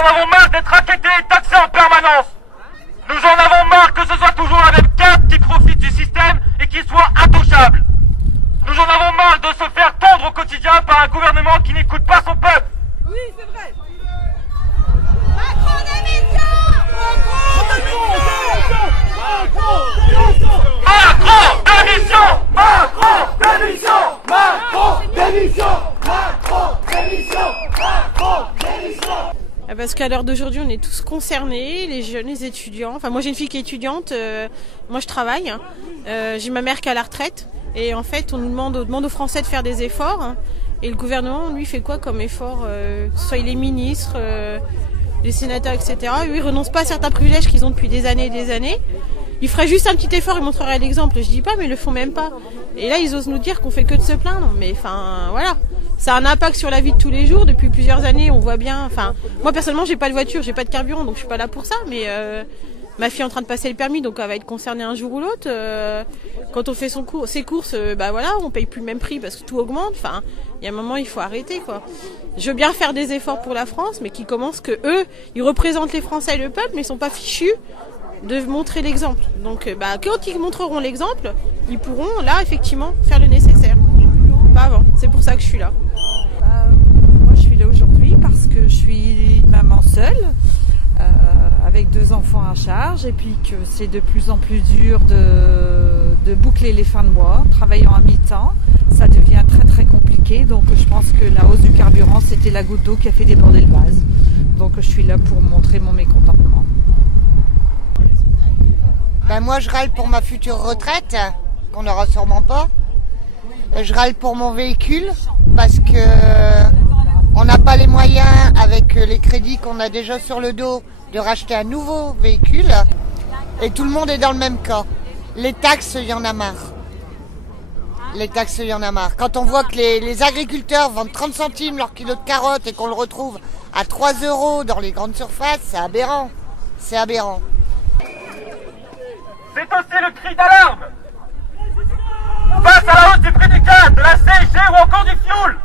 en avons marre d'être inquiétés et taxés en permanence. Nous en avons marre que ce soit toujours la même carte qui profite du système et qui soit intouchable. Nous en avons marre de se faire tondre au quotidien par un gouvernement qui n'écoute pas son peuple. Oui, c'est vrai. Macron démission! Macron démission! Macron démission! Macron démission! Macron démission! Macron démission! Parce qu'à l'heure d'aujourd'hui, on est tous concernés, les jeunes, les étudiants. Enfin, moi, j'ai une fille qui est étudiante. Moi, je travaille. J'ai ma mère qui est à la retraite. Et en fait, on demande aux Français de faire des efforts. Et le gouvernement, lui, fait quoi comme effort soit les ministres, les sénateurs, etc. Eux, ils renoncent pas à certains privilèges qu'ils ont depuis des années et des années. Ils feraient juste un petit effort, ils montreraient l'exemple. Je dis pas, mais ils le font même pas. Et là, ils osent nous dire qu'on fait que de se plaindre. Mais enfin, voilà. Ça a un impact sur la vie de tous les jours. Depuis plusieurs années, on voit bien. Enfin, moi personnellement, j'ai pas de voiture, j'ai pas de carburant, donc je suis pas là pour ça. Mais ma fille est en train de passer le permis, donc elle va être concernée un jour ou l'autre. Quand on fait ses courses, bah voilà, on paye plus le même prix parce que tout augmente. Enfin, il y a un moment, il faut arrêter, quoi. Je veux bien faire des efforts pour la France, mais qui commencent que eux, ils représentent les Français et le peuple, mais ils sont pas fichus de montrer l'exemple. Donc, bah, quand ils montreront l'exemple, ils pourront là effectivement faire le nécessaire. Pas avant. C'est pour ça que je suis là. Moi, je suis là aujourd'hui parce que je suis une maman seule, avec 2 enfants à charge, et puis que c'est de plus en plus dur de boucler les fins de mois. Travaillant à mi-temps, ça devient très très compliqué. Donc, je pense que la hausse du carburant, c'était la goutte d'eau qui a fait déborder le vase. Donc, je suis là pour montrer mon mécontentement. Ben moi, je râle pour ma future retraite, qu'on n'aura sûrement pas. Je râle pour mon véhicule parce que on n'a pas les moyens, avec les crédits qu'on a déjà sur le dos, de racheter un nouveau véhicule. Et tout le monde est dans le même cas. Les taxes, il y en a marre. Les taxes, il y en a marre. Quand on voit que les agriculteurs vendent 30 centimes leur kilo de carottes et qu'on le retrouve à 3 € dans les grandes surfaces, c'est aberrant. C'est aberrant. C'est aussi le cri d'alarme face à la hausse du prix du gaz, de la CSG ou encore du fioul.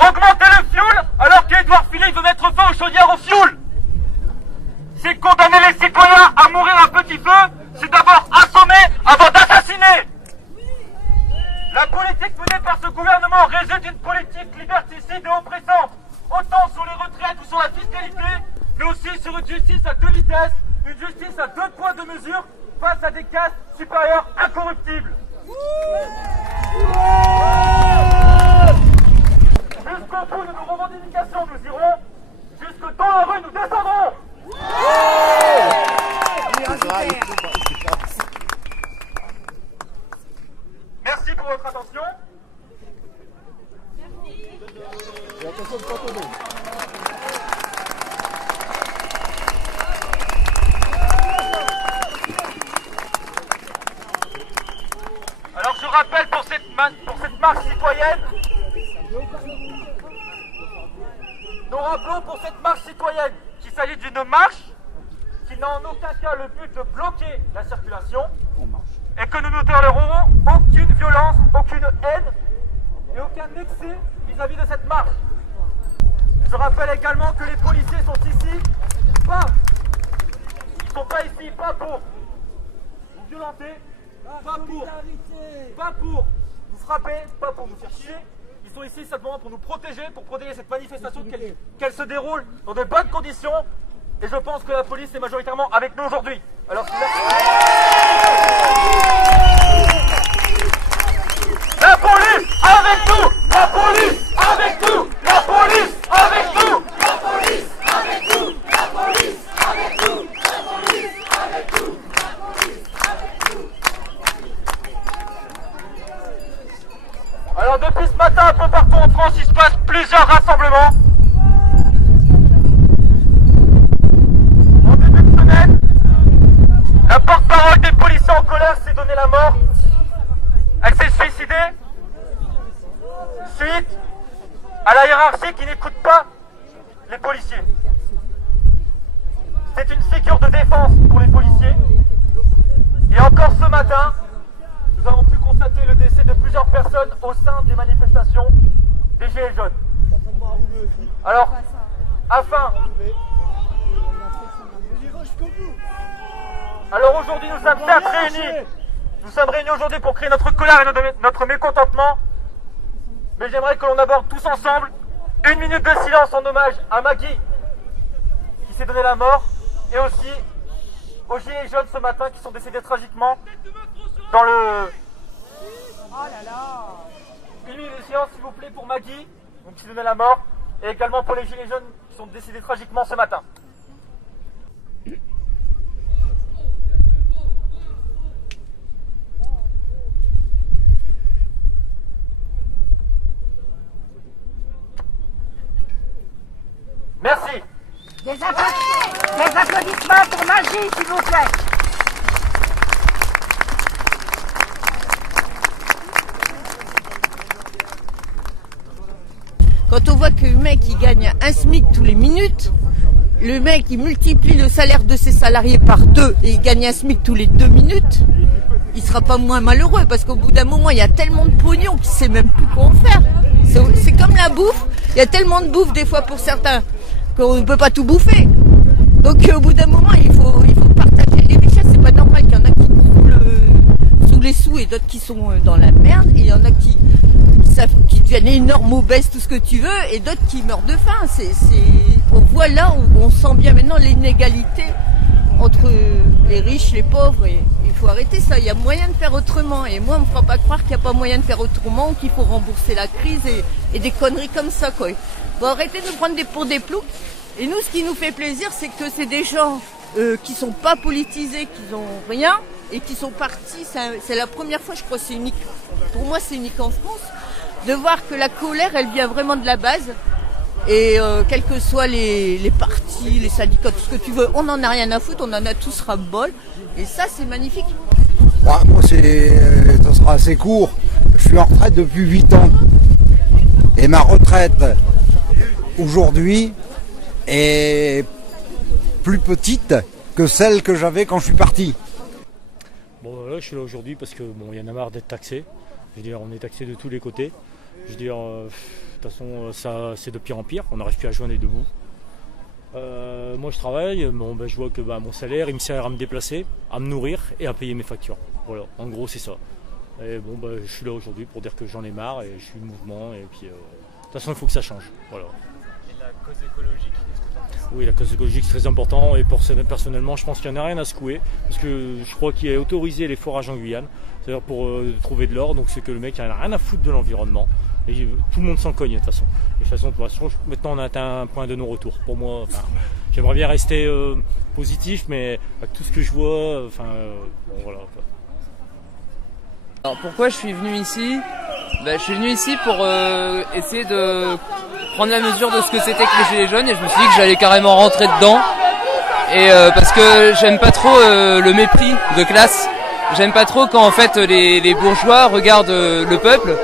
Augmenter le fioul alors qu'Édouard Philippe veut mettre fin aux chaudières au fioul. C'est condamner les citoyens à mourir à petit feu, c'est d'abord assommer avant d'assassiner. La politique menée par ce gouvernement résulte d'une politique liberticide et oppressante, autant sur les retraites ou sur la fiscalité, mais aussi sur une justice à 2 vitesses, une justice à 2 poids 2 mesures, face à des castes supérieures incorruptibles. Jusqu'au bout de nos revendications, nous irons. Jusque dans la rue, nous descendrons. Merci pour votre attention. Alors je rappelle pour cette marche citoyenne, nous rappelons pour cette marche citoyenne qu'il s'agit d'une marche qui n'a en aucun cas le but de bloquer la circulation et que nous ne tolérerons aucune violence, aucune haine et aucun excès vis-à-vis de cette marche. Je rappelle également que les policiers sont ici ils sont pas ici pour vous violenter, pas pour vous frapper, pas pour nous faire chier. Ils sont ici simplement pour nous protéger, pour protéger cette manifestation, qu'elle se déroule dans de bonnes conditions. Et je pense que la police est majoritairement avec nous aujourd'hui. Alors, la police avec nous, la police avec nous, la police avec nous, la police avec nous, la police avec nous, la police avec nous, la police avec nous. Alors depuis ce matin, un peu partout en France, il se passe plusieurs rassemblements. En début de semaine, la porte-parole des policiers en colère s'est donné la mort. Elle s'est suicidée suite à la hiérarchie qui n'écoute pas les policiers. C'est une figure de défense pour les policiers. Et encore ce matin, nous avons pu constater le décès de plusieurs personnes au sein des manifestations des Gilets jaunes. Alors, afin... Alors aujourd'hui, nous sommes certes réunis. Nous sommes réunis aujourd'hui pour créer notre colère et notre mécontentement. Mais j'aimerais que l'on aborde tous ensemble 1 minute de silence en hommage à Maggie, qui s'est donné la mort, et aussi aux gilets jaunes ce matin qui sont décédés tragiquement dans le... Oh là là. 1 minute de silence s'il vous plaît pour Maggie, qui s'est donné la mort, et également pour les gilets jaunes qui sont décédés tragiquement ce matin. Merci. Des applaudissements pour Maggie, s'il vous plaît. Quand on voit que le mec il gagne 1 SMIC tous les minutes, le mec il multiplie le salaire de ses salariés par 2 et il gagne 1 SMIC tous les 2 minutes, il sera pas moins malheureux parce qu'au bout d'un moment il y a tellement de pognon qu'il sait même plus quoi en faire. C'est comme la bouffe, il y a tellement de bouffe des fois pour certains qu'on ne peut pas tout bouffer. Donc au bout d'un moment il faut partager les richesses. C'est pas normal qu'il y en a qui croulent sous les sous et d'autres qui sont dans la merde, et il y en a qui deviennent énormes, obèses, tout ce que tu veux, et d'autres qui meurent de faim. On voit là où on sent bien maintenant l'inégalité entre les riches, les pauvres, et il faut arrêter ça. Il y a moyen de faire autrement, et moi on me fera pas croire qu'il n'y a pas moyen de faire autrement, ou qu'il faut rembourser la crise et des conneries comme ça, quoi. Faut arrêter de nous prendre pour des ploucs. Et nous, ce qui nous fait plaisir, c'est que c'est des gens qui sont pas politisés, qui ont rien, et qui sont partis. C'est la première fois, je crois, c'est unique. Pour moi, c'est unique en France, de voir que la colère, elle vient vraiment de la base. Et quels que soient les partis, les syndicats, tout ce que tu veux, on n'en a rien à foutre, on en a tous ras-le-bol. Et ça, c'est magnifique. Moi, ça sera assez court. Je suis en retraite depuis 8 ans. Et ma retraite, aujourd'hui, est plus petite que celle que j'avais quand je suis parti. Bon, là, je suis là aujourd'hui parce que bon, il y en a marre d'être taxé. Je veux dire, on est taxé de tous les côtés. Je veux dire, de toute façon, ça, c'est de pire en pire. On n'arrive plus à joindre les deux bouts. Moi, je travaille. Bon, je vois que mon salaire, il me sert à me déplacer, à me nourrir et à payer mes factures. Voilà, en gros, c'est ça. Et bon, je suis là aujourd'hui pour dire que j'en ai marre et je suis le mouvement. Et puis, de toute façon, il faut que ça change. Voilà. Et la cause écologique, qu'est-ce que tu en penses ? Oui, la cause écologique, c'est très important. Et personnellement, je pense qu'il n'y en a rien à secouer. Parce que je crois qu'il a autorisé les forages en Guyane. C'est-à-dire pour trouver de l'or. Donc, c'est que le mec, il n'a rien à foutre de l'environnement. Et tout le monde s'en cogne de toute façon. Et de toute façon, maintenant, on a atteint un point de non-retour. Pour moi, j'aimerais bien rester positif, mais avec tout ce que je vois, bon, voilà. Alors pourquoi je suis venu ici ? Je suis venu ici pour essayer de prendre la mesure de ce que c'était que les gilets jaunes, et je me suis dit que j'allais carrément rentrer dedans. Et parce que j'aime pas trop le mépris de classe. J'aime pas trop quand en fait les bourgeois regardent le peuple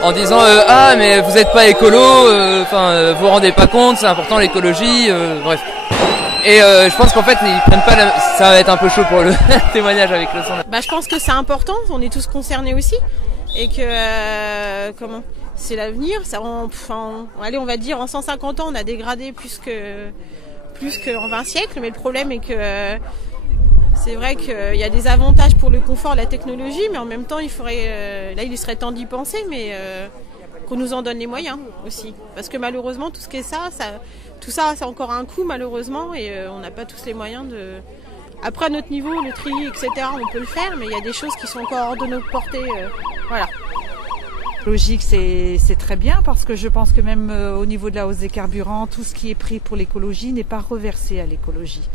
en disant ah mais vous êtes pas écolo, vous vous rendez pas compte, c'est important l'écologie, bref. Et je pense qu'en fait ils prennent pas ça va être un peu chaud pour le témoignage avec le son. Je pense que c'est important, on est tous concernés aussi, et que c'est l'avenir. Allez, on va dire en 150 ans on a dégradé plus qu'en 20 siècles, mais le problème est que c'est vrai qu'il y a des avantages pour le confort, la technologie, mais en même temps il serait temps d'y penser, mais qu'on nous en donne les moyens aussi, parce que malheureusement tout ce qui est tout ça c'est encore un coût malheureusement, et on n'a pas tous les moyens de... Après à notre niveau, le tri, etc., on peut le faire, mais il y a des choses qui sont encore hors de notre portée, voilà. Logique, c'est très bien, parce que je pense que même au niveau de la hausse des carburants, tout ce qui est pris pour l'écologie n'est pas reversé à l'écologie.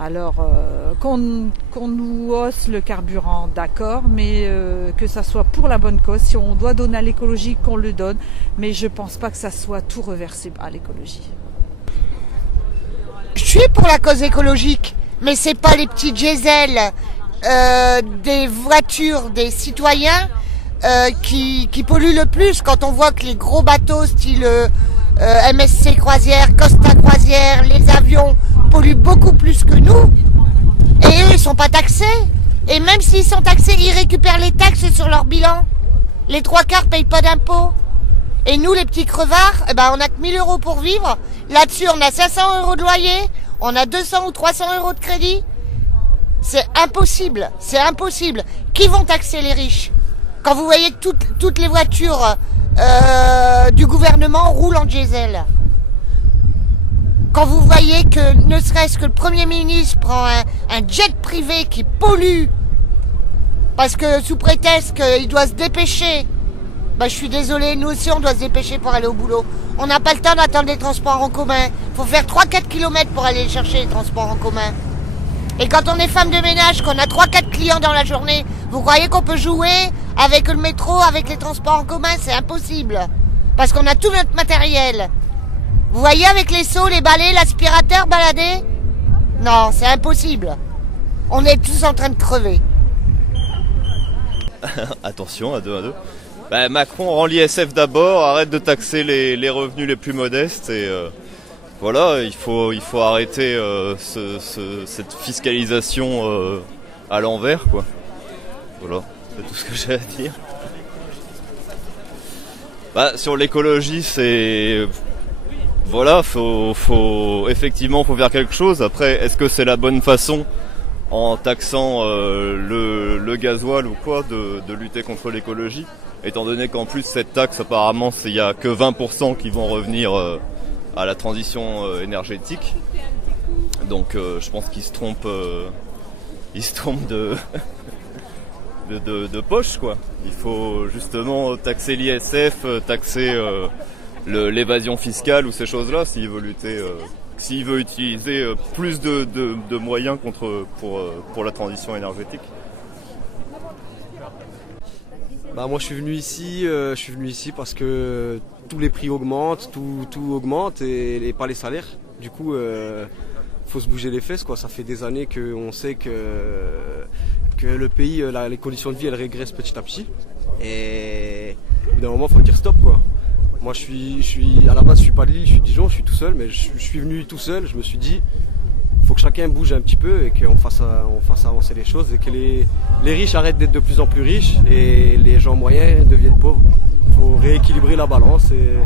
Alors qu'on nous hausse le carburant, d'accord, mais que ça soit pour la bonne cause. Si on doit donner à l'écologie, qu'on le donne, mais je pense pas que ça soit tout reversé à l'écologie. Je suis pour la cause écologique, mais c'est pas les petits diesels des voitures des citoyens qui polluent le plus. Quand on voit que les gros bateaux style MSC Croisière, Costa Croisière, les avions polluent beaucoup plus que nous, et eux ils sont pas taxés, et même s'ils sont taxés, ils récupèrent les taxes sur leur bilan. Les 3/4 payent pas d'impôts, et nous les petits crevards, on a que 1 000 € pour vivre. Là-dessus, on a 500 € de loyer, on a 200 ou 300 € de crédit. C'est impossible, c'est impossible. Qui vont taxer les riches? Quand vous voyez que toutes les voitures du gouvernement roulent en diesel. Quand vous voyez que ne serait-ce que le Premier ministre prend un jet privé qui pollue parce que sous prétexte qu'il doit se dépêcher, je suis désolé, nous aussi on doit se dépêcher pour aller au boulot. On n'a pas le temps d'attendre les transports en commun. Il faut faire 3-4 km pour aller chercher les transports en commun. Et quand on est femme de ménage, qu'on a 3-4 clients dans la journée, vous croyez qu'on peut jouer avec le métro, avec les transports en commun? C'est impossible. Parce qu'on a tout notre matériel. Vous voyez avec les seaux, les balais, l'aspirateur balader? Non, c'est impossible. On est tous en train de crever. Attention, à deux. Macron rend l'ISF d'abord, arrête de taxer les revenus les plus modestes et voilà, il faut arrêter cette fiscalisation à l'envers, quoi. Voilà, c'est tout ce que j'ai à dire. Sur l'écologie, c'est... Voilà, effectivement, faut faire quelque chose. Après, est-ce que c'est la bonne façon, en taxant le gasoil ou quoi, de lutter contre l'écologie? Étant donné qu'en plus, cette taxe, apparemment, il n'y a que 20% qui vont revenir à la transition énergétique. Donc, je pense qu'ils se trompent de... de poche, quoi. Il faut justement taxer l'ISF, taxer l'évasion fiscale ou ces choses-là s'il veut lutter, s'il veut utiliser plus de moyens pour la transition énergétique. Moi je suis venu ici parce que tous les prix augmentent, tout augmente et pas les salaires. Du coup faut se bouger les fesses, quoi. Ça fait des années qu'on sait que le pays, les conditions de vie elles régressent petit à petit. Et au bout d'un moment faut dire stop, quoi. Moi à la base je suis pas de Lille, je suis de Dijon, je suis tout seul, mais je suis venu tout seul, je me suis dit faut que chacun bouge un petit peu et qu'on fasse avancer les choses et que les riches arrêtent d'être de plus en plus riches et les gens moyens deviennent pauvres. Il faut rééquilibrer la balance et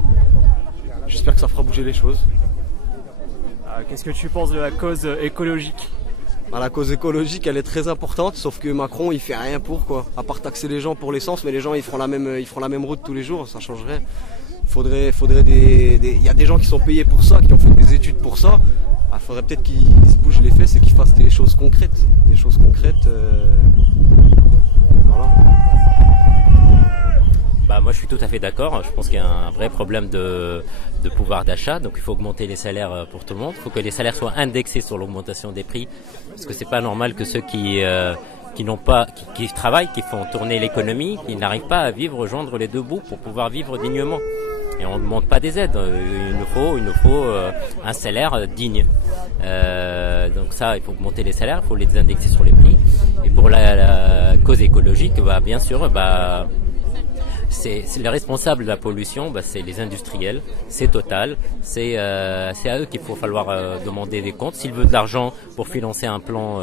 j'espère que ça fera bouger les choses. Qu'est-ce que tu penses de la cause écologique? La cause écologique elle est très importante, sauf que Macron il fait rien pour, quoi. À part taxer les gens pour l'essence, mais les gens ils feront la même route tous les jours, ça changerait. Il y a des gens qui sont payés pour ça, qui ont fait des études pour ça. Il faudrait peut-être qu'ils se bougent les fesses et qu'ils fassent des choses concrètes. Voilà. Moi je suis tout à fait d'accord, je pense qu'il y a un vrai problème de pouvoir d'achat, donc il faut augmenter les salaires pour tout le monde, il faut que les salaires soient indexés sur l'augmentation des prix, parce que c'est pas normal que ceux qui travaillent, qui font tourner l'économie, qui n'arrivent pas à vivre, joindre les deux bouts pour pouvoir vivre dignement. Et on ne demande pas des aides, il nous faut un salaire digne. Donc ça, il faut augmenter les salaires, il faut les indexer sur les prix. Et pour la cause écologique, bien sûr, c'est les responsables de la pollution, c'est les industriels, c'est Total, c'est à eux qu'il faut falloir demander des comptes. S'il veut de l'argent pour financer un plan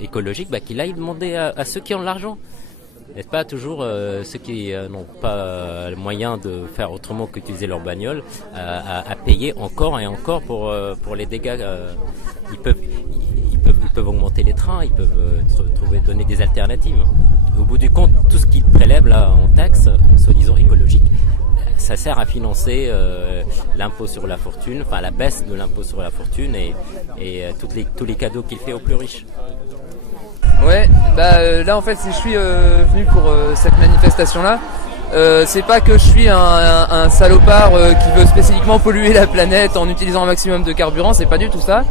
écologique, qu'il aille demander à ceux qui ont de l'argent. N'est-ce pas toujours ceux qui n'ont pas le moyen de faire autrement qu'utiliser leur bagnole à payer encore et encore pour les dégâts. Ils peuvent augmenter les trains, ils peuvent donner des alternatives. Au bout du compte, tout ce qu'ils prélèvent là en taxes, soi-disant écologiques, ça sert à financer l'impôt sur la fortune, enfin la baisse de l'impôt sur la fortune et tous les cadeaux qu'il fait aux plus riches. Ouais, là en fait si je suis venu pour cette manifestation là, c'est pas que je suis un salopard qui veut spécifiquement polluer la planète en utilisant un maximum de carburant, c'est pas du tout ça.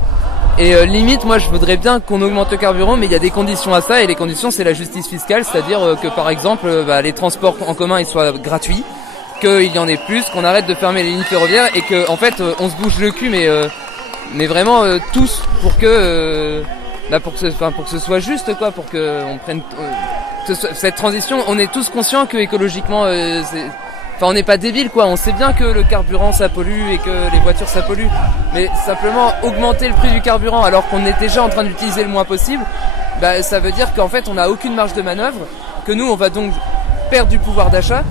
Et limite moi je voudrais bien qu'on augmente le carburant, mais il y a des conditions à ça, et les conditions c'est la justice fiscale, c'est-à-dire que par exemple les transports en commun ils soient gratuits, qu'il y en ait plus, qu'on arrête de fermer les lignes ferroviaires et que en fait on se bouge le cul mais vraiment tous pour que pour que ce soit juste, quoi, pour que on prenne cette transition. On est tous conscients que écologiquement on n'est pas débile, quoi. On sait bien que le carburant ça pollue et que les voitures ça pollue, mais simplement augmenter le prix du carburant alors qu'on est déjà en train d'utiliser le moins possible, ça veut dire qu'en fait on n'a aucune marge de manœuvre, que nous on va donc perdre du pouvoir d'achat,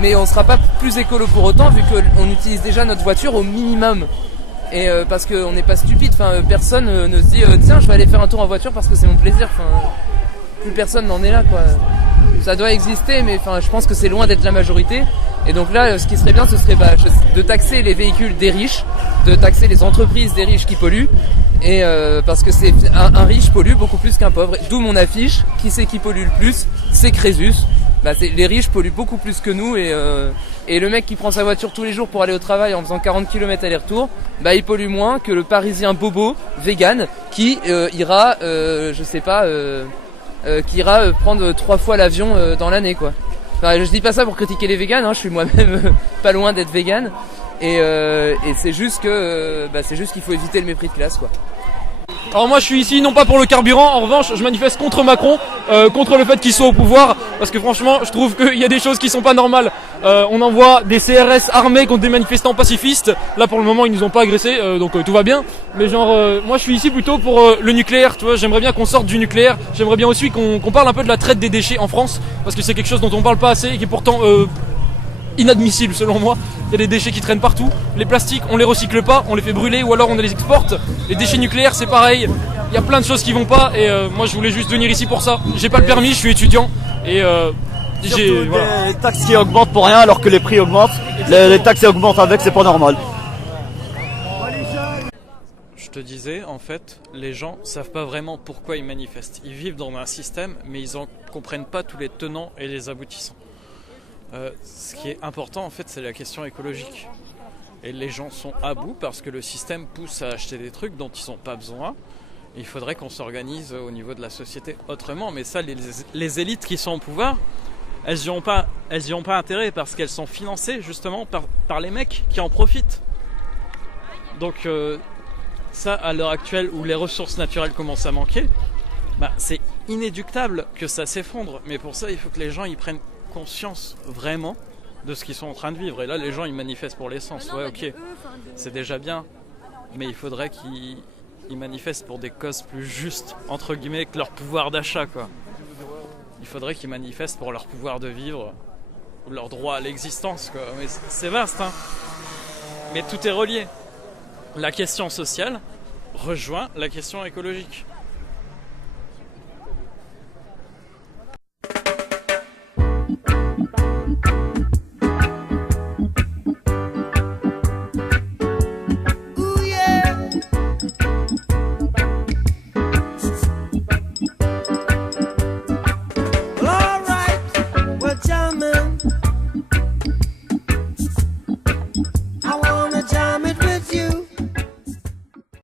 mais on sera pas plus écolo pour autant vu qu'on utilise déjà notre voiture au minimum. Et parce qu'on n'est pas stupide, enfin personne ne se dit tiens je vais aller faire un tour en voiture parce que c'est mon plaisir, enfin plus personne n'en est là quoi. Ça doit exister mais enfin je pense que c'est loin d'être la majorité. Et donc là ce qui serait bien ce serait de taxer les véhicules des riches, de taxer les entreprises des riches qui polluent. Et parce que c'est un riche pollue beaucoup plus qu'un pauvre. D'où mon affiche, qui c'est qui pollue le plus? C'est Crésus. Les riches polluent beaucoup plus que nous et le mec qui prend sa voiture tous les jours pour aller au travail en faisant 40 km aller-retour, il pollue moins que le parisien bobo vegan qui ira qui ira prendre 3 fois l'avion dans l'année quoi. Enfin, je dis pas ça pour critiquer les végans, je suis moi-même pas loin d'être vegan et c'est juste que c'est juste qu'il faut éviter le mépris de classe quoi. Alors moi je suis ici non pas pour le carburant, en revanche je manifeste contre Macron, contre le fait qu'il soit au pouvoir, parce que franchement je trouve qu'il y a des choses qui sont pas normales. On envoie des CRS armés contre des manifestants pacifistes, là pour le moment ils nous ont pas agressés, donc tout va bien. Mais moi je suis ici plutôt pour le nucléaire, tu vois, j'aimerais bien qu'on sorte du nucléaire, j'aimerais bien aussi qu'on parle un peu de la traite des déchets en France, parce que c'est quelque chose dont on parle pas assez et qui est pourtant inadmissible selon moi. Il y a des déchets qui traînent partout. Les plastiques, on les recycle pas, on les fait brûler ou alors on les exporte. Les déchets nucléaires, c'est pareil. Il y a plein de choses qui vont pas et moi je voulais juste venir ici pour ça. J'ai pas le permis, je suis étudiant et j'ai des taxes qui augmentent pour rien alors que les prix augmentent. Les taxes augmentent avec, c'est pas normal. Je te disais, en fait, les gens savent pas vraiment pourquoi ils manifestent. Ils vivent dans un système, mais ils en comprennent pas tous les tenants et les aboutissants. Ce qui est important en fait c'est la question écologique et les gens sont à bout parce que le système pousse à acheter des trucs dont ils n'ont pas besoin. Il faudrait qu'on s'organise au niveau de la société autrement, mais ça les élites qui sont au pouvoir elles y ont pas intérêt parce qu'elles sont financées justement par les mecs qui en profitent. Donc ça à l'heure actuelle où les ressources naturelles commencent à manquer, c'est inéductable que ça s'effondre, mais pour ça il faut que les gens y prennent conscience vraiment de ce qu'ils sont en train de vivre. Et là les gens ils manifestent pour l'essence, ouais ok, c'est déjà bien, mais il faudrait qu'ils manifestent pour des causes plus justes entre guillemets que leur pouvoir d'achat quoi. Il faudrait qu'ils manifestent pour leur pouvoir de vivre ou leur droit à l'existence quoi. Mais c'est vaste hein, mais tout est relié. La question sociale rejoint la question écologique.